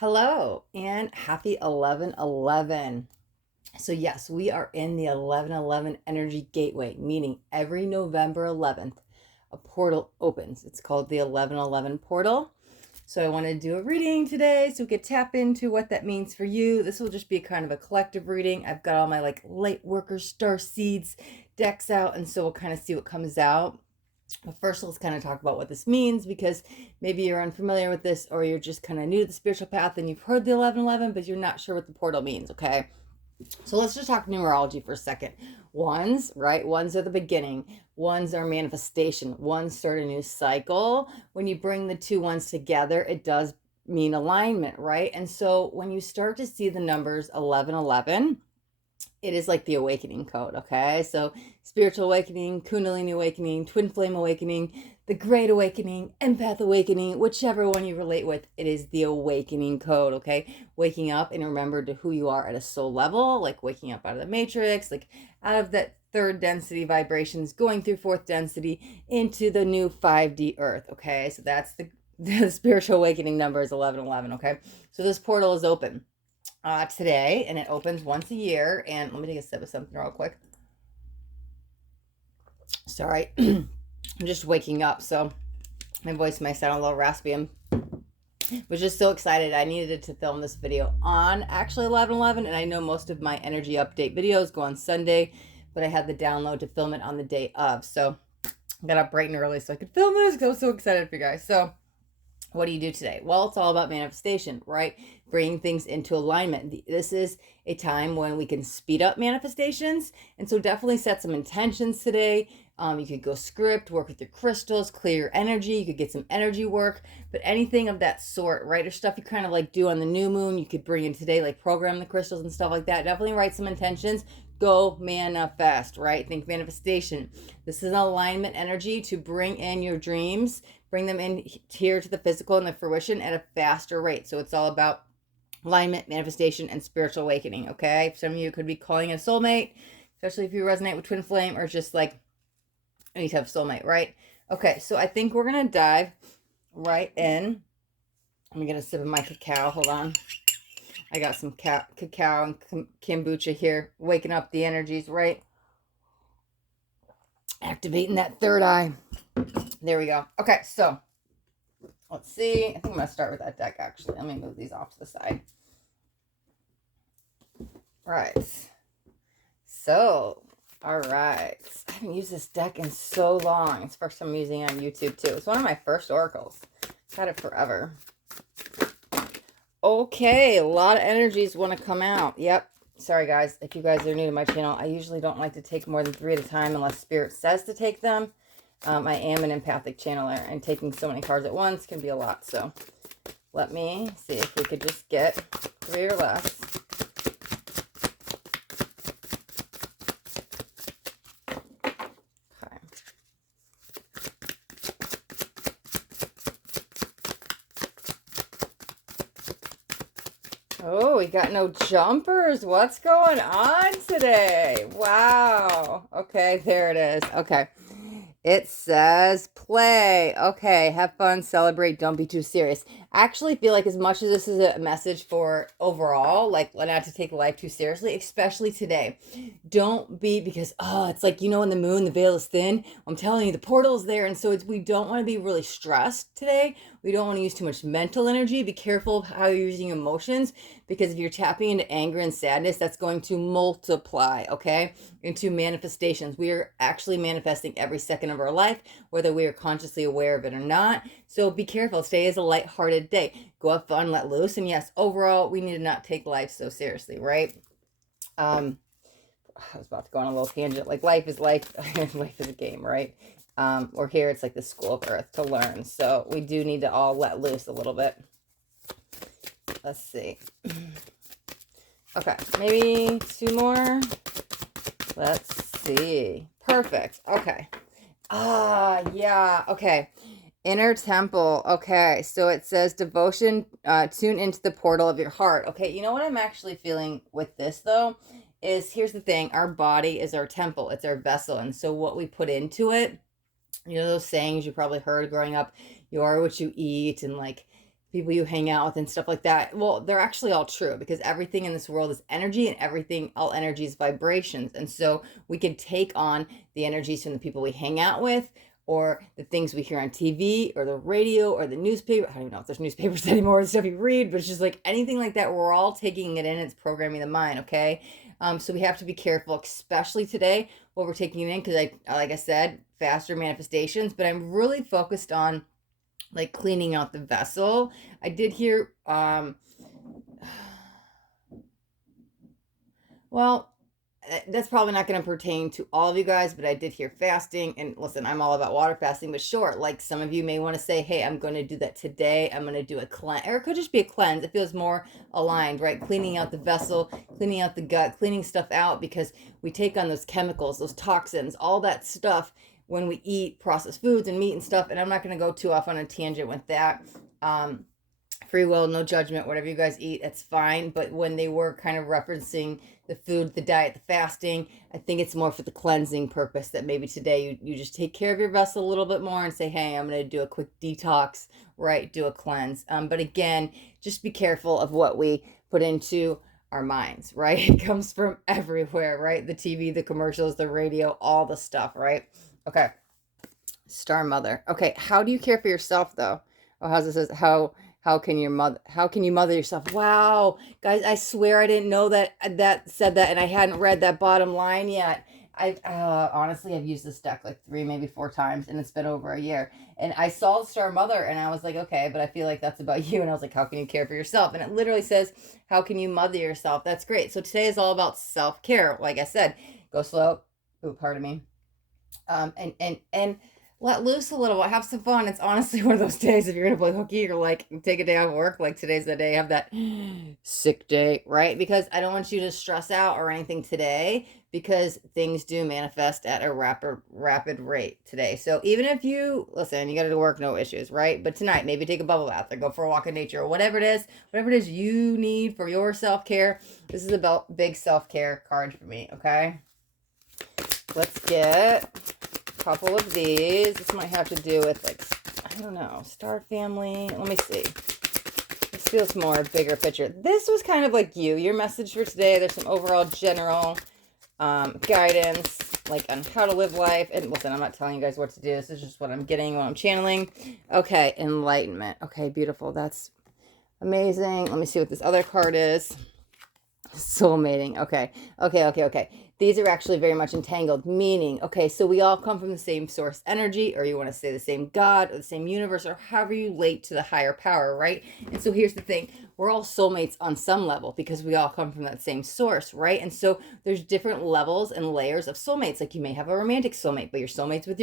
Hello and happy 11/11. So yes, we are in the 11/11 energy gateway, meaning every November 11th, a portal opens. It's called the 11/11 portal. So I want to do a reading today so we could tap into what that means for you. This will just be kind of a collective reading. I've got all my light worker star seeds decks out, and so we'll kind of see what comes out. But first, let's kind of talk about what this means, because maybe you're unfamiliar with this, or you're just kind of new to the spiritual path and you've heard the 11/11, but you're not sure what the portal means, okay? So let's just talk numerology for a second. Ones, right? Ones are the beginning. Ones are manifestation. Ones start a new cycle. When you bring the two ones together, it does mean alignment, right? And so when you start to see the numbers 11/11, it is like the awakening code, okay? So spiritual awakening, kundalini awakening, twin flame awakening, the great awakening, empath awakening, whichever one you relate with, it is the awakening code, okay? Waking up and remember to who you are at a soul level, like waking up out of the matrix, like out of that third density vibrations, going through fourth density into the new 5D earth, okay? So that's the spiritual awakening number is 11/11, okay? So this portal is open today, and it opens once a year. And let me take a sip of something real quick. Sorry, I'm just waking up, so my voice might sound a little raspy. I was just so excited. I needed to film this video on actually 11/11, and I know most of my energy update videos go on Sunday, but I had the download to film it on the day of. So I got up bright and early so I could film this because I was so excited for you guys. So what do you do today? Well, it's all about manifestation, right? Bringing things into alignment. This is a time when we can speed up manifestations. And so definitely set some intentions today. You could go script, work with your crystals, clear your energy. You could get some energy work, but anything of that sort, right? Or stuff you kind of like do on the new moon, you could bring in today, like program the crystals and stuff like that. Definitely write some intentions. Go manifest, right? Think manifestation. This is an alignment energy to bring in your dreams, bring them in here to the physical and the fruition at a faster rate. So it's all about alignment, manifestation, and spiritual awakening, okay? Some of you could be calling it a soulmate, especially if you resonate with twin flame or just like any type of soulmate, right? Okay, so I think we're going to dive right in. Let me get a sip of my cacao. Hold on. I got some cacao and kombucha here, waking up the energies, right? Activating that third eye. There we go. Okay, so let's see. I think I'm going to start with that deck, actually. Let me move these off to the side. All right. So, all right. I haven't used this deck in so long. It's the first time I'm using it on YouTube, too. It's one of my first oracles. I've had it forever. Okay, a lot of energies want to come out. Yep. Sorry, guys. If you guys are new to my channel, I usually don't like to take more than 3 at a time unless Spirit says to take them. I am an empathic channeler, and taking so many cards at once can be a lot. So let me see if we could just get 3 or less. Okay. Oh, we got no jumpers. What's going on today? Wow. Okay, there it is. Okay. It says play. Okay, have fun, celebrate, don't be too serious. I actually feel like as much as this is a message for overall, like not to take life too seriously, especially today. Don't be, because, it's like, in the moon, the veil is thin. I'm telling you, the portal is there. And so we don't want to be really stressed today. We don't want to use too much mental energy. Be careful of how you're using emotions, because if you're tapping into anger and sadness, that's going to multiply, okay, into manifestations. We are actually manifesting every second of our life, whether we are consciously aware of it or not. So be careful. Today is a lighthearted day. Go have fun, let loose. And yes, overall, we need to not take life so seriously, right? I was about to go on a little tangent. Like, life is life. Life is a game, right? Or here it's like the school of earth to learn. So we do need to all let loose a little bit. Let's see. Okay, maybe 2 more. Let's see. Perfect. Okay. Yeah. Okay. Inner temple. Okay. So it says devotion, tune into the portal of your heart. Okay. You know what I'm actually feeling with this, though, is here's the thing. Our body is our temple. It's our vessel. And so what we put into it, those sayings you probably heard growing up, you are what you eat, and like people you hang out with and stuff like that. Well, they're actually all true because everything in this world is energy and everything, all energy is vibrations. And so we can take on the energies from the people we hang out with or the things we hear on TV or the radio or the newspaper. I don't even know if there's newspapers anymore, the stuff you read, but it's just like anything like that. We're all taking it in. It's programming the mind. Okay. So we have to be careful, especially today, what we're taking in. Cause like I said, faster manifestations, but I'm really focused on like cleaning out the vessel. I did hear, well, that's probably not going to pertain to all of you guys, but I did hear fasting. And listen, I'm all about water fasting, but sure, like some of you may want to say, hey, I'm going to do that today. I'm going to do a cleanse, or it could just be a cleanse. It feels more aligned, right? Cleaning out the vessel, cleaning out the gut, cleaning stuff out because we take on those chemicals, those toxins, all that stuff when we eat processed foods and meat and stuff. And I'm not going to go too off on a tangent with that. Free will, no judgment, whatever you guys eat, it's fine. But when they were kind of referencing the food, the diet, the fasting, I think it's more for the cleansing purpose that maybe today you just take care of your vessel a little bit more and say, hey, I'm going to do a quick detox, right? Do a cleanse. But again, just be careful of what we put into our minds, right? It comes from everywhere, right? The TV, the commercials, the radio, all the stuff, right? Okay. Star Mother. Okay. How do you care for yourself though? Oh, how's this? How can you mother yourself? Wow, guys, I swear I didn't know that said that, and I hadn't read that bottom line yet. I honestly I've used this deck like 3, maybe 4 times, and it's been over a year. And I saw Star Mother, and I was like, okay, but I feel like that's about you. And I was like, how can you care for yourself? And it literally says, how can you mother yourself? That's great. So today is all about self care. Like I said, go slow. Ooh, pardon me. And let loose a little, have some fun. It's honestly one of those days if you're gonna play hooky or like take a day off work, like today's the day, have that sick day, right? Because I don't want you to stress out or anything today because things do manifest at a rapid rate today. So even if you listen, you gotta do work, no issues, right? But tonight, maybe take a bubble bath or go for a walk in nature or whatever it is you need for your self-care. This is a big self-care card for me, okay? Let's get couple of these. This might have to do with like, I don't know, star family. Let me see. This feels more bigger picture. This was kind of like your message for today. There's some overall general guidance like on how to live life. And listen, I'm not telling you guys what to do. This is just what I'm getting, what I'm channeling. Okay, enlightenment. Okay, beautiful. That's amazing. Let me see what this other card is. Soulmating. Okay. These are actually very much entangled, meaning, okay, so we all come from the same source energy, or you want to say the same God, or the same universe, or however you relate to the higher power, right? And so here's the thing. We're all soulmates on some level because we all come from that same source, right? And so there's different levels and layers of soulmates. Like you may have a romantic soulmate, but your soulmates with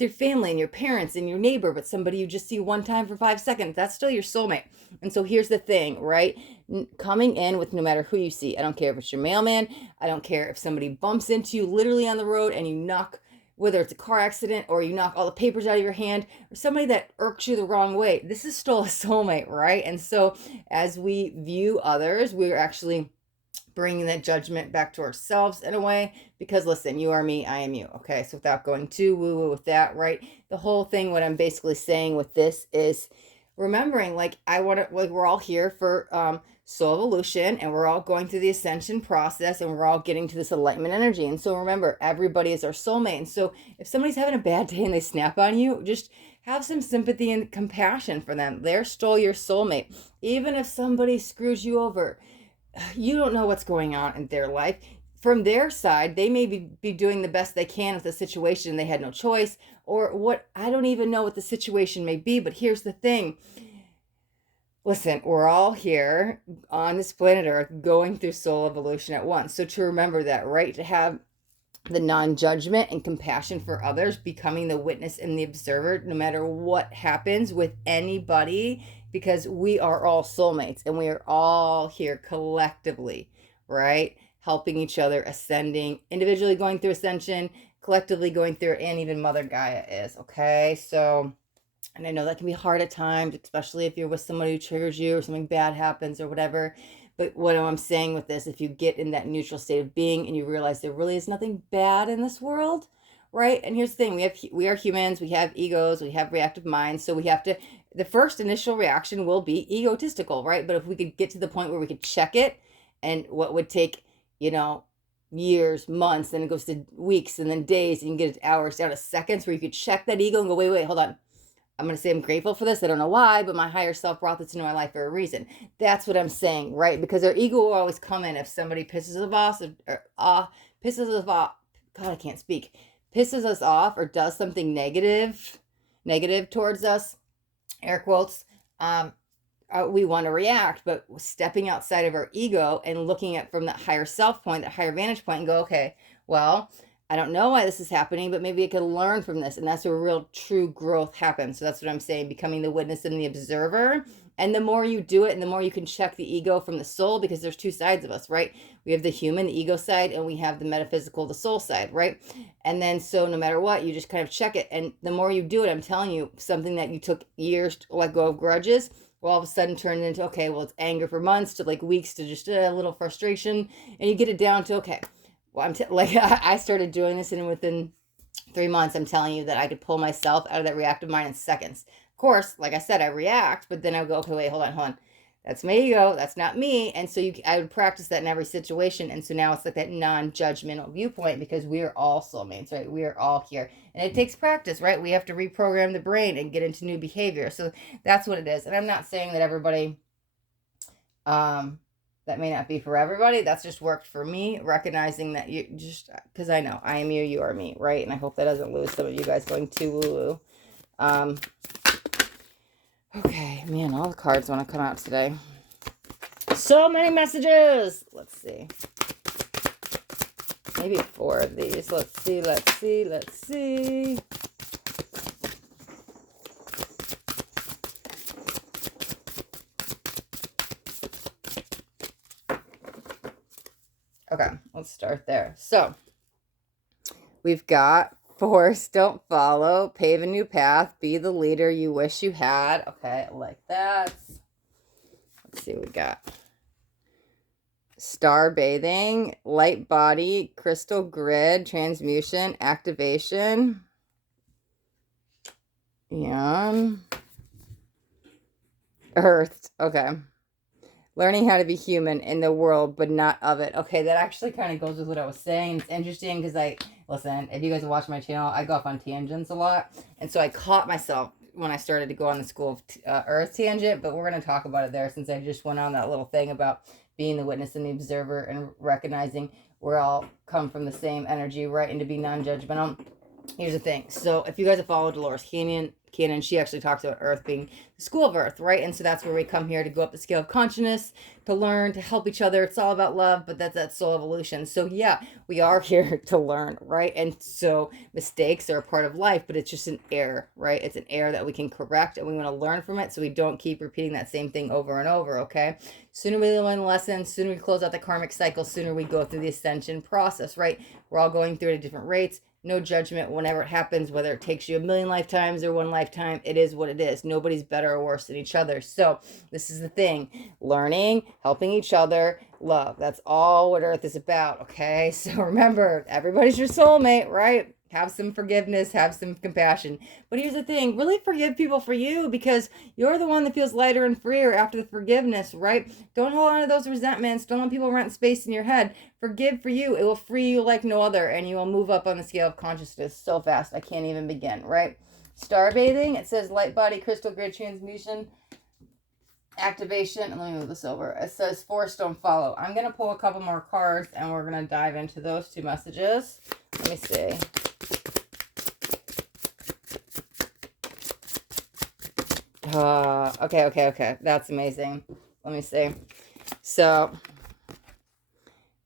your family and your parents and your neighbor, but somebody you just see one time for 5 seconds, that's still your soulmate. And so here's the thing, right? Coming in with no matter who you see. I don't care if it's your mailman. I don't care if somebody bumps into you literally on the road and you knock, whether it's a car accident or you knock all the papers out of your hand, or somebody that irks you the wrong way. This is still a soulmate, right? And so as we view others, we're actually bringing that judgment back to ourselves in a way, because listen, you are me, I am you. Okay, so without going too woo-woo with that, right? The whole thing, what I'm basically saying with this is remembering, like, we're all here for soul evolution, and we're all going through the ascension process, and we're all getting to this enlightenment energy. And so remember, everybody is our soulmate. And so if somebody's having a bad day and they snap on you, just have some sympathy and compassion for them. They're still your soulmate. Even if somebody screws you over, you don't know what's going on in their life. From their side, they may be doing the best they can with the situation and they had no choice, or what, I don't even know what the situation may be. But here's the thing. Listen, we're all here on this planet Earth going through soul evolution at once. So to remember that, right? To have the non-judgment and compassion for others, becoming the witness and the observer, no matter what happens with anybody, because we are all soulmates and we are all here collectively, right? Helping each other, ascending, individually going through ascension, collectively going through, and even Mother Gaia is, okay? So, and I know that can be hard at times, especially if you're with somebody who triggers you or something bad happens or whatever. But what I'm saying with this, if you get in that neutral state of being and you realize there really is nothing bad in this world, right? And here's the thing, we are humans, we have egos, we have reactive minds, so we have to the first initial reaction will be egotistical, right? But if we could get to the point where we could check it, and what would take, you know, years, months, then it goes to weeks and then days, and you get it to hours down to seconds, where you could check that ego and go, wait, hold on. I'm going to say I'm grateful for this. I don't know why, but my higher self brought this into my life for a reason. That's what I'm saying, right? Because our ego will always come in if somebody pisses us off, pisses us off. God, I can't speak. Pisses us off or does something negative towards us, air quotes. We want to react, but stepping outside of our ego and looking at from that higher self point, that higher vantage point, and go, okay, well, I don't know why this is happening, but maybe I could learn from this. And that's where real true growth happens. So that's what I'm saying, becoming the witness and the observer. And the more you do it, and the more you can check the ego from the soul, because there's two sides of us, right? We have the human, the ego side, and we have the metaphysical, the soul side, right? And then so no matter what, you just kind of check it. And the more you do it, I'm telling you, something that you took years to let go of grudges, well, all of a sudden turned into, okay, well, it's anger for months to like weeks to just a little frustration. And you get it down to, okay, well, I started doing this, and within 3 months, I'm telling you that I could pull myself out of that reactive mind in seconds. Of course, like I said, I react, but then I go, okay, wait, hold on. That's my ego. That's not me. And so I would practice that in every situation. And so now it's like that non-judgmental viewpoint, because we are all soulmates, right? We are all here. And it takes practice, right? We have to reprogram the brain and get into new behavior. So that's what it is. And I'm not saying that everybody, that may not be for everybody. That's just worked for me, recognizing that you just, because I know I am you, you are me, right? And I hope that doesn't lose some of you guys going too woo-woo. Okay, man, all the cards want to come out today. So many messages. Let's see. Maybe 4 of these. Let's see. Okay, let's start there. So, we've got force, don't follow, pave a new path, be the leader you wish you had. Okay, I like that. Let's see what we got. Star bathing, light body, crystal grid, transmutation, activation. And earth. Okay. Learning how to be human in the world, but not of it. Okay, that actually kind of goes with what I was saying. It's interesting because listen, if you guys watch my channel, I go off on tangents a lot. And so I caught myself when I started to go on the School of Earth tangent, but we're going to talk about it there, since I just went on that little thing about being the witness and the observer and recognizing we're all come from the same energy, right? And to be non-judgmental. Here's the thing. So if you guys have followed Dolores Cannon, she actually talks about Earth being the school of Earth, right? And so that's where we come here to go up the scale of consciousness, to learn, to help each other. It's all about love, but that's that soul evolution. So yeah, we are here to learn, right? And so mistakes are a part of life, but it's just an error, right? It's an error that we can correct, and we want to learn from it so we don't keep repeating that same thing over and over, okay? Sooner we learn the lesson, sooner we close out the karmic cycle, sooner we go through the ascension process, right? We're all going through it at different rates. No judgment whenever it happens, whether it takes you 1,000,000 lifetimes or 1 lifetime. It is what it is. Nobody's better or worse than each other. So this is the thing. Learning, helping each other, love. That's all what Earth is about, okay? So remember, everybody's your soulmate, right? Have some forgiveness, have some compassion. But here's the thing, really forgive people for you, because you're the one that feels lighter and freer after the forgiveness, right? Don't hold on to those resentments. Don't let people rent space in your head. Forgive for you. It will free you like no other, and you will move up on the scale of consciousness so fast. I can't even begin, right? Star bathing, it says light body, crystal grid, transmutation, activation. Let me move this over. It says force, don't follow. I'm going to pull a couple more cards, and we're going to dive into those 2 messages. Let me see. Okay. That's amazing. Let me see. So,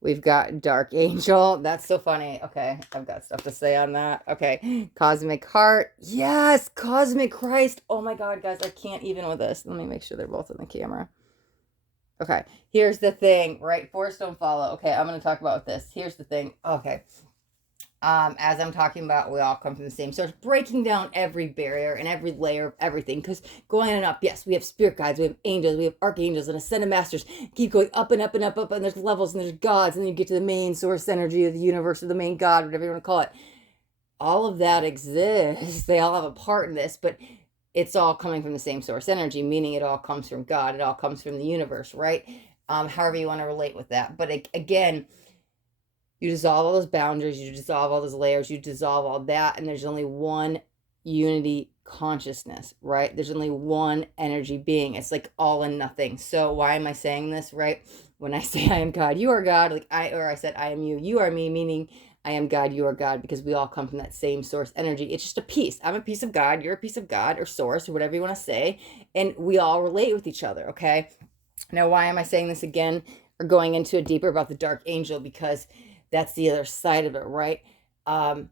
we've got Dark Angel. That's so funny. Okay, I've got stuff to say on that. Okay, Cosmic Heart. Yes, Cosmic Christ. Oh my God, guys, I can't even with this. Let me make sure they're both on the camera. Okay, here's the thing, right? Force, don't follow. Okay, I'm going to talk about this. Here's the thing. Okay. As I'm talking about, we all come from the same source, breaking down every barrier and every layer of everything, because going on and up, yes, we have spirit guides, we have angels, we have archangels, and ascended masters, keep going up and up and up, and there's levels, and there's gods, and then you get to the main source energy of the universe, or the main God, whatever you want to call it. All of that exists. They all have a part in this, but it's all coming from the same source energy, meaning it all comes from God. It all comes from the universe, right? However you want to relate with that. But again, you dissolve all those boundaries, you dissolve all those layers, you dissolve all that, and there's only one unity consciousness, right? There's only one energy being. It's like all and nothing. So why am I saying this, right? When I say I am God, you are God, like I said I am you, you are me, meaning I am God, you are God, because we all come from that same source energy. It's just a piece. I'm a piece of God, you're a piece of God, or source, or whatever you want to say, and we all relate with each other, okay? Now, why am I saying this again, or going into it deeper about the dark angel? Because that's the other side of it, right? Um,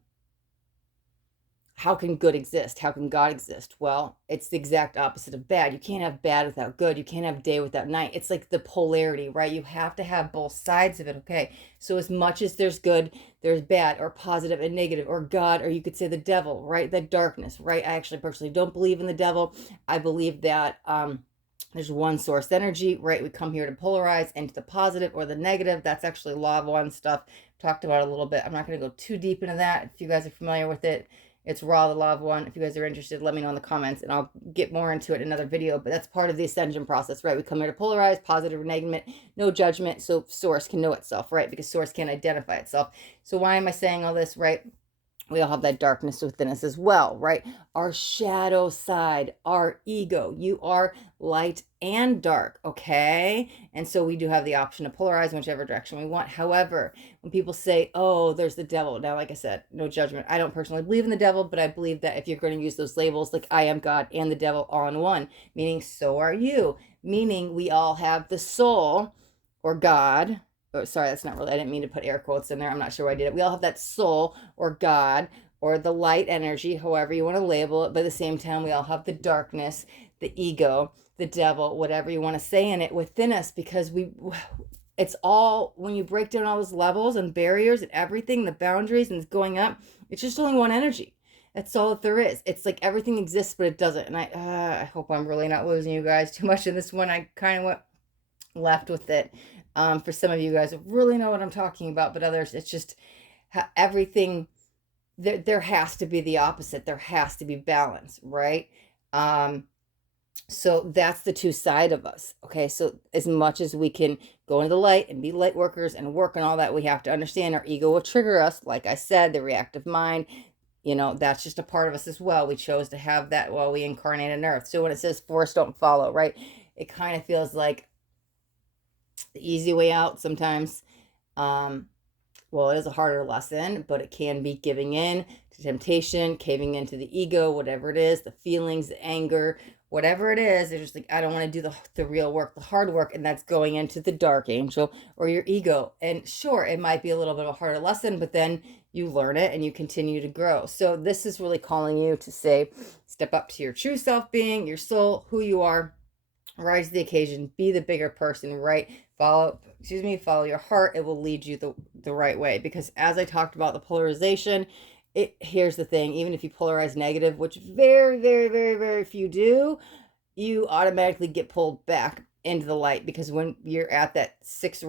how can good exist? How can God exist? Well, it's the exact opposite of bad. You can't have bad without good. You can't have day without night. It's like the polarity, right? You have to have both sides of it, okay? So as much as there's good, there's bad, or positive and negative, or God, or you could say the devil, right? The darkness, right? I actually personally don't believe in the devil. I believe that there's one source energy, right? We come here to polarize into the positive or the negative. That's actually law of one stuff. Talked about it a little bit. I'm not going to go too deep into that. If you guys are familiar with it, it's raw, the law of one. If you guys are interested, let me know in the comments and I'll get more into it in another video. But that's part of the ascension process, right? We come here to polarize, positive or negative, no judgment, so source can know itself, right? Because source can't identify itself. So why am I saying all this, right? We all have that darkness within us as well, right? Our shadow side, our ego. You are light and dark, okay? And so we do have the option to polarize in whichever direction we want. However, when people say, oh, there's the devil, now, like I said, no judgment. I don't personally believe in the devil, but I believe that if you're going to use those labels, like I am God and the devil all in one, meaning so are you, meaning we all have the soul or God. Oh, sorry, that's not really, I didn't mean to put air quotes in there. I'm not sure why I did it. We all have that soul or God or the light energy, however you want to label it. But at the same time, we all have the darkness, the ego, the devil, whatever you want to say in it within us, because it's all, when you break down all those levels and barriers and everything, the boundaries and it's going up, it's just only one energy. That's all that there is. It's like everything exists, but it doesn't. And I hope I'm really not losing you guys too much in this one. I kind of went left with it. For some of you guys who really know what I'm talking about, but others, it's just everything. There has to be the opposite. There has to be balance, right? So that's the two side of us. Okay, so as much as we can go into the light and be light workers and work on all that, we have to understand our ego will trigger us. Like I said, the reactive mind, you know, that's just a part of us as well. We chose to have that while we incarnated on earth. So when it says force don't follow, right, it kind of feels like the easy way out sometimes. Well, it is a harder lesson, but it can be giving in to temptation, caving into the ego, whatever it is, the feelings, the anger, whatever it is. They're just like, I don't want to do the real work, the hard work, and that's going into the dark angel or your ego. And sure, it might be a little bit of a harder lesson, but then you learn it and you continue to grow. So this is really calling you to say, step up to your true self being, your soul, who you are, rise to the occasion, be the bigger person, right? Follow your heart. It will lead you the right way. Because as I talked about the polarization, here's the thing, even if you polarize negative, which very, very, very, very few do, you automatically get pulled back into the light, because when you're at that 6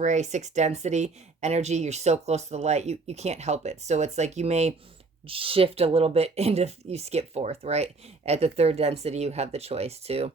density energy, you're so close to the light, you can't help it. So it's like you may shift a little bit into, you skip fourth, right? At the 3rd density, you have the choice to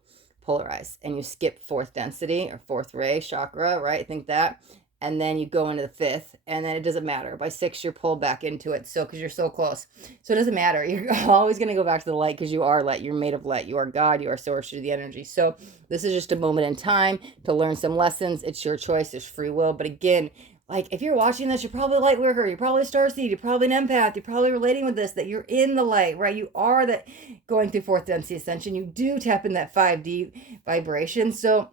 polarize and you skip 4th density or 4th ray chakra, right? Think that. And then you go into the 5th, and then it doesn't matter. By 6, you're pulled back into it. So, because you're so close. So it doesn't matter. You're always going to go back to the light, because you are light. You're made of light. You are God. You are source. You're the energy. So this is just a moment in time to learn some lessons. It's your choice. There's free will. But again, like, if you're watching this, you're probably a light worker, you're probably a starseed, you're probably an empath, you're probably relating with this, that you're in the light, right? You are that going through 4th density ascension. You do tap in that 5D vibration. So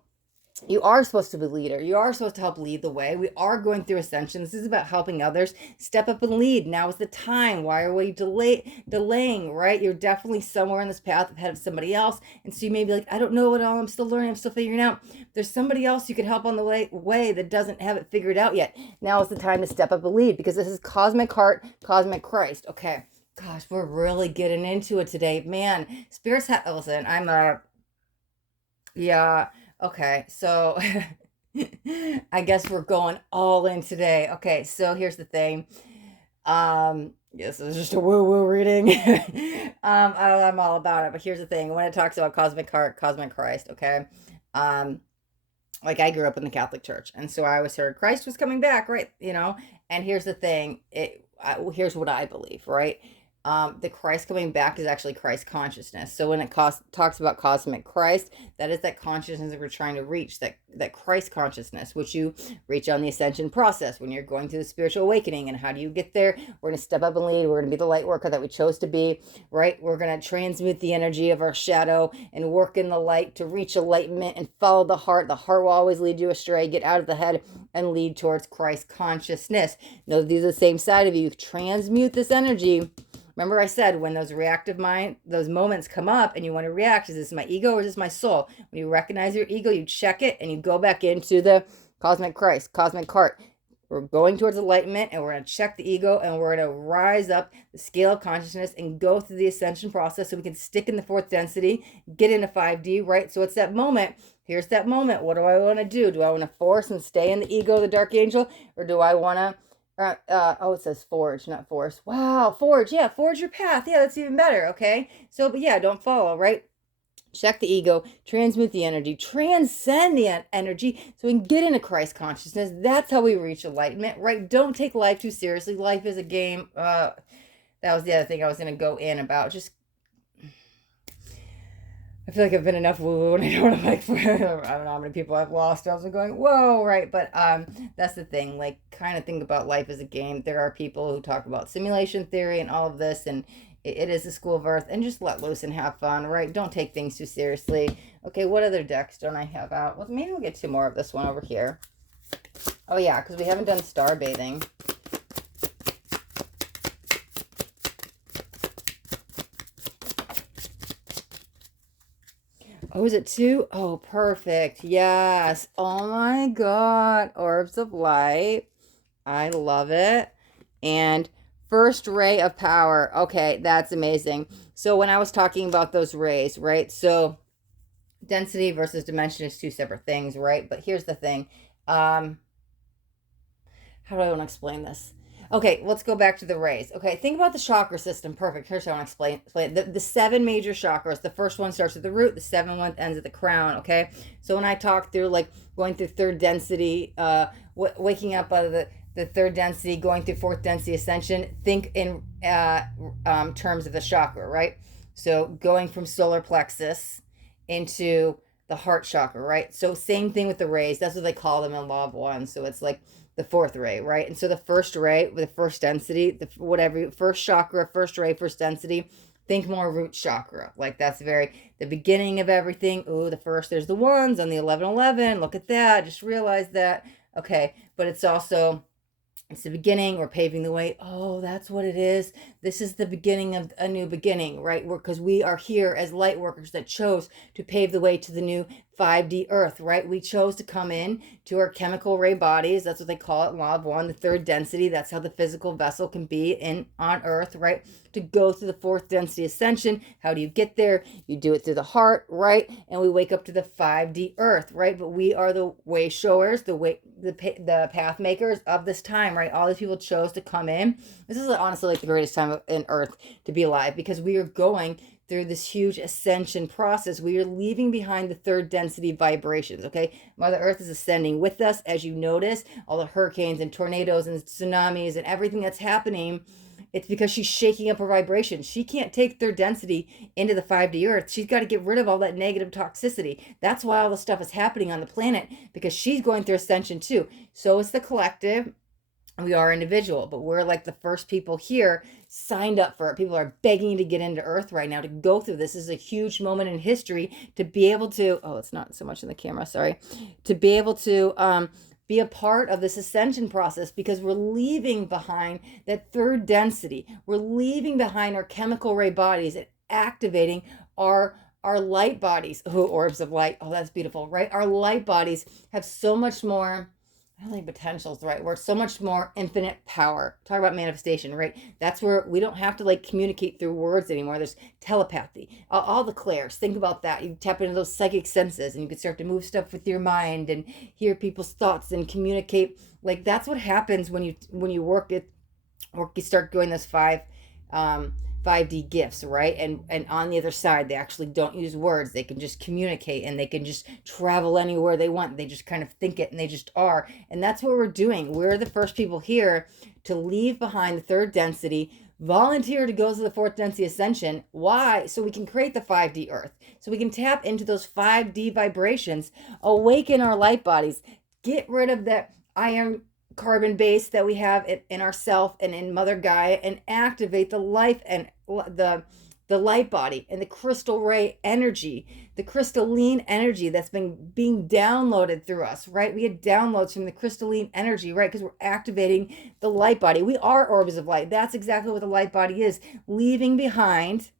you are supposed to be a leader. You are supposed to help lead the way. We are going through ascension. This is about helping others step up and lead. Now is the time. Why are we delaying, right? You're definitely somewhere in this path ahead of somebody else. And so you may be like, I don't know it all. I'm still learning. I'm still figuring out. There's somebody else you could help on the way that doesn't have it figured out yet. Now is the time to step up and lead, because this is cosmic heart, cosmic Christ. Okay. Gosh, we're really getting into it today. Man, spirits listen, yeah. Okay, so I guess we're going all in today. Okay, so here's the thing. Yes, it's just a woo-woo reading. I'm all about it. But here's the thing: when it talks about cosmic heart, cosmic Christ, okay, um, like I grew up in the Catholic Church, and so I always heard Christ was coming back, right? And here's the thing: here's what I believe, right? The Christ coming back is actually Christ consciousness. So when it talks about cosmic Christ, that is that consciousness that we're trying to reach, that Christ consciousness, which you reach on the ascension process when you're going through the spiritual awakening. And how do you get there? We're going to step up and lead. We're going to be the light worker that we chose to be, right? We're going to transmute the energy of our shadow and work in the light to reach enlightenment and follow the heart. The heart will always lead you astray. Get out of the head and lead towards Christ consciousness. Know these are the same side of you. Transmute this energy. Remember I said when those reactive those moments come up and you want to react, is this my ego or is this my soul? When you recognize your ego, you check it and you go back into the cosmic Christ, cosmic heart. We're going towards enlightenment and we're going to check the ego and we're going to rise up the scale of consciousness and go through the ascension process so we can stick in the fourth density, get into 5D, right? So it's that moment. Here's that moment. What do I want to do? Do I want to force and stay in the ego, the dark angel, or do I want to it says forge, not force. Wow, forge. Yeah, forge your path. Yeah, that's even better. Okay. So, but yeah, don't follow, right? Check the ego, transmute the energy, transcend the energy so we can get into Christ consciousness. That's how we reach enlightenment, right? Don't take life too seriously. Life is a game. That was the other thing I was going to go in about. Just I feel like I've been enough woo and I don't know, like, I don't know how many people I've lost. I was going, whoa, right? But that's the thing. Like, kind of think about life as a game. There are people who talk about simulation theory and all of this, and it is the school of Earth. And just let loose and have fun, right? Don't take things too seriously. Okay, what other decks don't I have out? Well, maybe we'll get two more of this one over here. Oh yeah, because we haven't done star bathing. Oh, is it two? Oh, perfect. Yes. Oh my God. Orbs of light. I love it. And first ray of power. Okay, that's amazing. So when I was talking about those rays, right? So density versus dimension is two separate things, right? But here's the thing. How do I want to explain this? Okay, let's go back to the rays. Okay, think about the chakra system. Perfect. Here's how I want to explain it. The seven major chakras. The first one starts at the root. The seventh one ends at the crown. Okay, so when I talk through like going through third density, waking up out of the third density, going through fourth density ascension, think in terms of the chakra, right? So going from solar plexus into the heart chakra, right? So same thing with the rays. That's what they call them in Law of One. So it's like the fourth ray, right? And so the first ray, the first density, first chakra, first ray, first density, think more root chakra. Like that's the beginning of everything. Ooh, there's the ones on the 1111. Look at that. Just realize that. Okay. But it's the beginning. We're paving the way. Oh, that's what it is. This is the beginning of a new beginning, right? Because we are here as light workers that chose to pave the way to the new 5D Earth, right? We chose to come in to our chemical ray bodies. That's what they call it, Law of One, the third density. That's how the physical vessel can be on Earth, right? To go through the fourth density ascension. How do you get there? You do it through the heart, right? And we wake up to the 5D Earth, right? But we are the way showers, the path makers of this time, right? All these people chose to come in. This is honestly like the greatest time in Earth to be alive because we are going through this huge ascension process. We are leaving behind the third density vibrations, okay? Mother Earth is ascending with us. As you notice, all the hurricanes and tornadoes and tsunamis and everything that's happening, it's because she's shaking up her vibration. She can't take third density into the 5D Earth. She's got to get rid of all that negative toxicity. That's why all the stuff is happening on the planet, because she's going through ascension too. So is the collective. We are individual, but we're like the first people here signed up for it. People are begging to get into Earth right now to go through this. This is a huge moment in history to be able to, oh, it's not so much in the camera, sorry, to be able to be a part of this ascension process, because we're leaving behind that third density. We're leaving behind our chemical ray bodies and activating our light bodies. Oh, orbs of light. Oh, that's beautiful, right? Our light bodies have so much more, I don't think potential is the right word, so much more infinite power. Talk about manifestation, right? That's where we don't have to like communicate through words anymore. There's telepathy, all the clairs. Think about that. You tap into those psychic senses and you can start to move stuff with your mind and hear people's thoughts and communicate. Like that's what happens when you work it or you start doing those 5D gifts, right? And on the other side, they actually don't use words. They can just communicate, and they can just travel anywhere they want. They just kind of think it, and they just are. And that's what we're doing. We're the first people here to leave behind the third density, volunteer to go to the fourth density ascension. Why? So we can create the 5D earth. So we can tap into those 5D vibrations, awaken our light bodies, get rid of that iron carbon base that we have in ourself and in Mother Gaia, and activate the life and the light body and the crystal ray energy, the crystalline energy that's been being downloaded through us, right? We get downloads from the crystalline energy, right? Because we're activating the light body. We are orbs of light. That's exactly what the light body is, leaving behind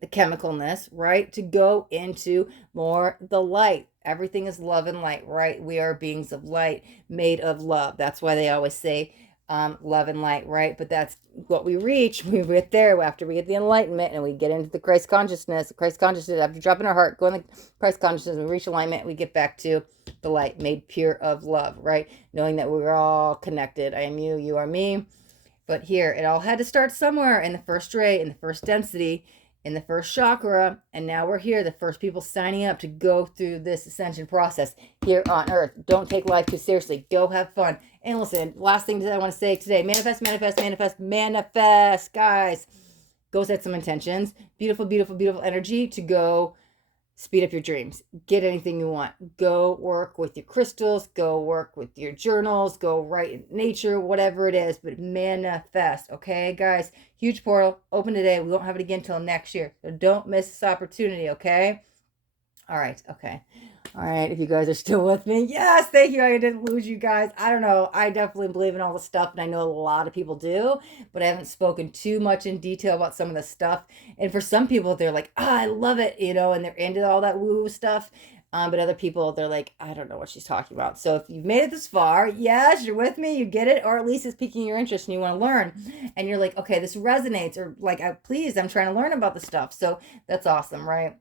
the chemicalness, right? To go into more the light. Everything is love and light, right? We are beings of light made of love. That's why they always say love and light, right? But that's what we reach. We get there after we get the enlightenment and we get into the Christ consciousness. Christ consciousness, after dropping our heart, going to Christ consciousness, we reach alignment, we get back to the light made pure of love, right? Knowing that we're all connected. I am you, you are me. But here, it all had to start somewhere in the first ray, in the first density, in the first chakra, and now we're here, the first people signing up to go through this ascension process here on Earth. Don't take life too seriously. Go have fun. And listen, last thing that I want to say today, manifest, manifest, manifest, manifest, guys. Go set some intentions. Beautiful, beautiful, beautiful energy to go speed up your dreams. Get anything you want. Go work with your crystals. Go work with your journals. Go write in nature, whatever it is. But manifest, okay, guys? Huge portal. Open today. We won't have it again until next year. So don't miss this opportunity, okay? All right, okay. All right, if you guys are still with me, yes, thank you. I didn't lose you guys. I don't know. I definitely believe in all the stuff, and I know a lot of people do, but I haven't spoken too much in detail about some of the stuff. And for some people, they're like, I love it, and they're into all that woo-woo stuff. But other people, they're like, I don't know what she's talking about. So if you've made it this far, yes, you're with me, you get it, or at least it's piquing your interest and you want to learn. And you're like, okay, this resonates, or like, please, I'm trying to learn about the stuff. So that's awesome, right?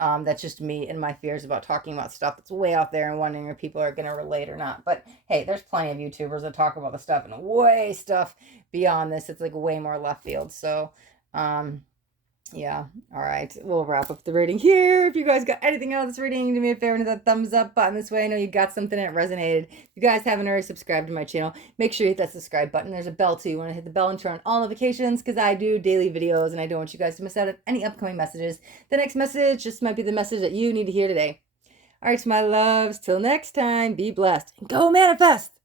That's just me and my fears about talking about stuff that's way out there and wondering if people are going to relate or not. But hey, there's plenty of YouTubers that talk about the stuff and way stuff beyond this. It's like way more left field. So, yeah. All right. We'll wrap up the reading here. If you guys got anything out of this reading, do me a favor and hit that thumbs up button. This way I know you got something that resonated. If you guys haven't already subscribed to my channel, make sure you hit that subscribe button. There's a bell too. You want to hit the bell and turn on all notifications, because I do daily videos and I don't want you guys to miss out on any upcoming messages. The next message just might be the message that you need to hear today. All right, my loves. Till next time, be blessed and go manifest.